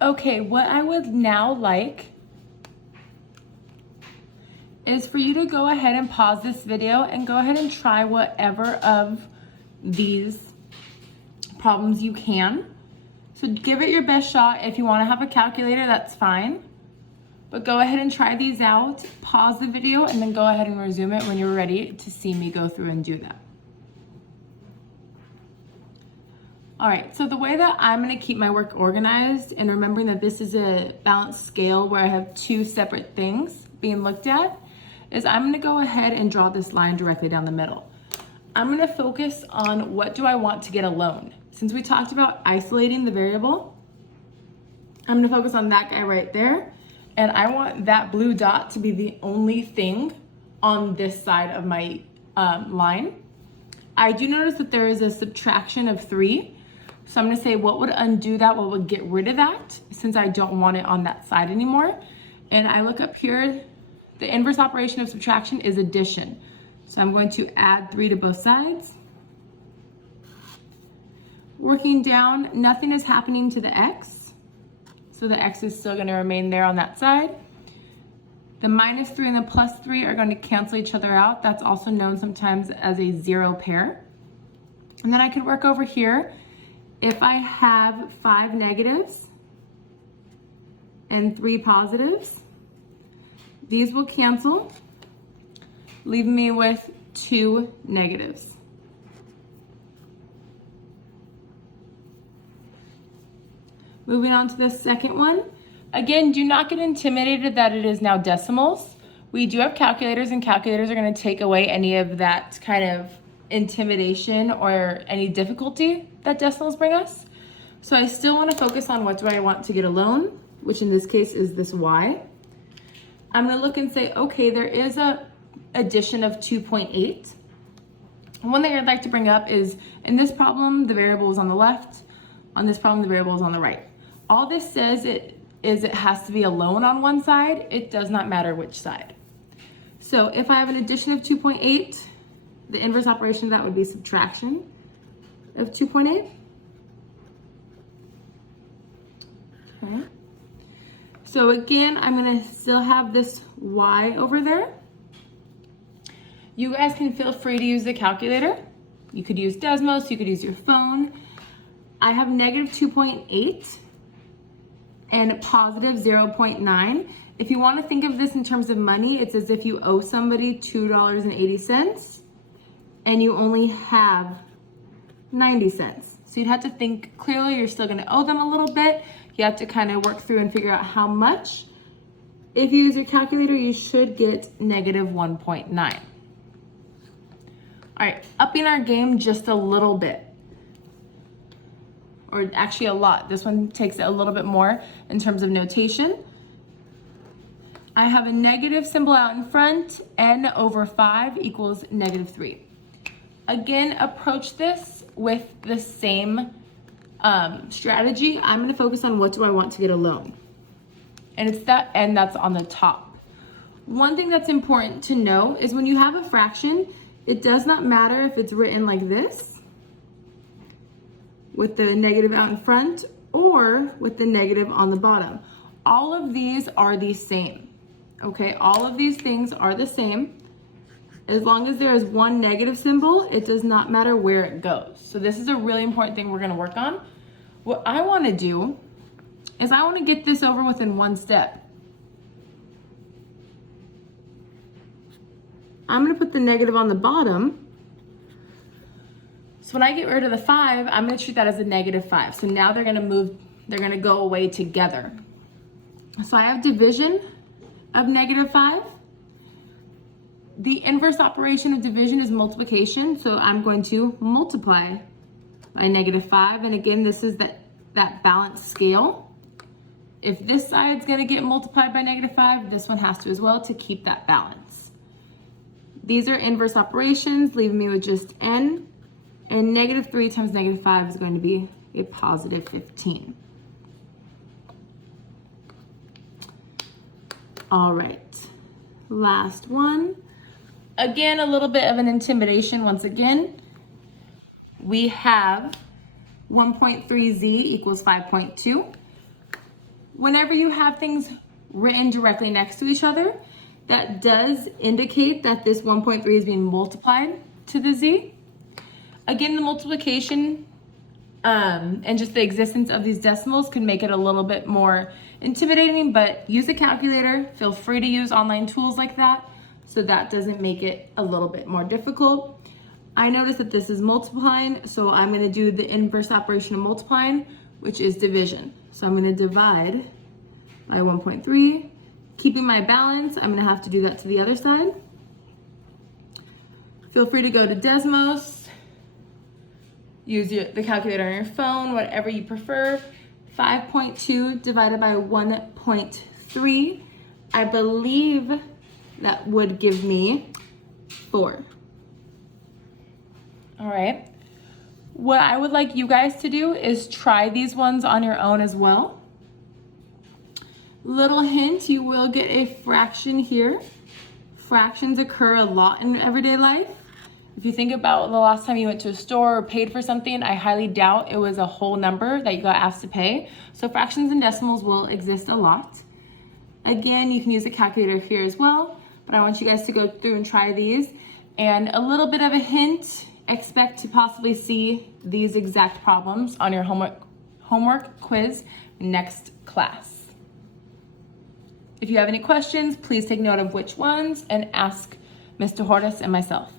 Okay, what I would now like is for you to go ahead and pause this video and go ahead and try whatever of these problems you can. So give it your best shot. If you want to have a calculator, that's fine. But go ahead and try these out, pause the video, and then go ahead and resume it when you're ready to see me go through and do that. All right, so the way that I'm gonna keep my work organized and remembering that this is a balanced scale where I have two separate things being looked at is I'm gonna go ahead and draw this line directly down the middle. I'm gonna focus on what do I want to get alone. Since we talked about isolating the variable, I'm gonna focus on that guy right there. And I want that blue dot to be the only thing on this side of my line. I do notice that there is a subtraction of 3. So I'm gonna say what would undo that, what would get rid of that, since I don't want it on that side anymore. And I look up here, the inverse operation of subtraction is addition. So I'm going to add 3 to both sides. Working down, nothing is happening to the x. So the x is still gonna remain there on that side. The -3 and the +3 are going to cancel each other out. That's also known sometimes as a 0 pair. And then I could work over here. If I have 5 negatives and 3 positives, these will cancel, leaving me with 2 negatives. Moving on to the second one. Again, do not get intimidated that it is now decimals. We do have calculators, and calculators are going to take away any of that kind of intimidation or any difficulty that decimals bring us. So I still want to focus on what do I want to get alone, which in this case is this y. I'm going to look and say, okay, there is a addition of 2.8. One thing I'd like to bring up is in this problem, the variable is on the left. On this problem, the variable is on the right. All this says it has to be alone on one side. It does not matter which side. So if I have an addition of 2.8, the inverse operation of that would be subtraction of 2.8. Okay. So again, I'm gonna still have this y over there. You guys can feel free to use the calculator. You could use Desmos, you could use your phone. I have negative 2.8 and positive 0.9. If you want to think of this in terms of money, it's as if you owe somebody $2.80 and you only have 90 cents. So you'd have to think clearly, you're still going to owe them a little bit. You have to kind of work through and figure out how much. If you use your calculator, you should get negative 1.9. All right, upping our game just a little bit. Or actually a lot. This one takes it a little bit more in terms of notation. I have a negative symbol out in front. N over 5 equals negative 3. Again, approach this with the same strategy. I'm going to focus on what do I want to get alone. And it's that n that's on the top. One thing that's important to know is when you have a fraction, it does not matter if it's written like this, with the negative out in front, or with the negative on the bottom. All of these are the same, okay? All of these things are the same. As long as there is one negative symbol, it does not matter where it goes. So this is a really important thing we're gonna work on. What I wanna do is I wanna get this over within one step. I'm gonna put the negative on the bottom. So when I get rid of the 5, I'm gonna treat that as a negative 5. So now they're gonna go away together. So I have division of negative 5. The inverse operation of division is multiplication. So I'm going to multiply by negative 5. And again, this is that balanced scale. If this side's gonna get multiplied by negative 5, this one has to as well to keep that balance. These are inverse operations, leaving me with just n. And negative 3 times negative 5 is going to be a positive 15. All right, last one. Again, a little bit of an intimidation once again. We have 1.3z equals 5.2. whenever you have things written directly next to each other, that does indicate that this 1.3 is being multiplied to the z. Again, the multiplication and just the existence of these decimals can make it a little bit more intimidating, but use a calculator. Feel free to use online tools like that, so that doesn't make it a little bit more difficult. I noticed that this is multiplying, so I'm going to do the inverse operation of multiplying, which is division. So I'm going to divide by 1.3. Keeping my balance, I'm going to have to do that to the other side. Feel free to go to Desmos. Use the calculator on your phone, whatever you prefer. 5.2 divided by 1.3. I believe that would give me 4. All right. What I would like you guys to do is try these ones on your own as well. Little hint, you will get a fraction here. Fractions occur a lot in everyday life. If you think about the last time you went to a store or paid for something, I highly doubt it was a whole number that you got asked to pay. So fractions and decimals will exist a lot. Again, you can use a calculator here as well, but I want you guys to go through and try these. And a little bit of a hint, expect to possibly see these exact problems on your homework quiz next class. If you have any questions, please take note of which ones and ask Mr. Hortis and myself.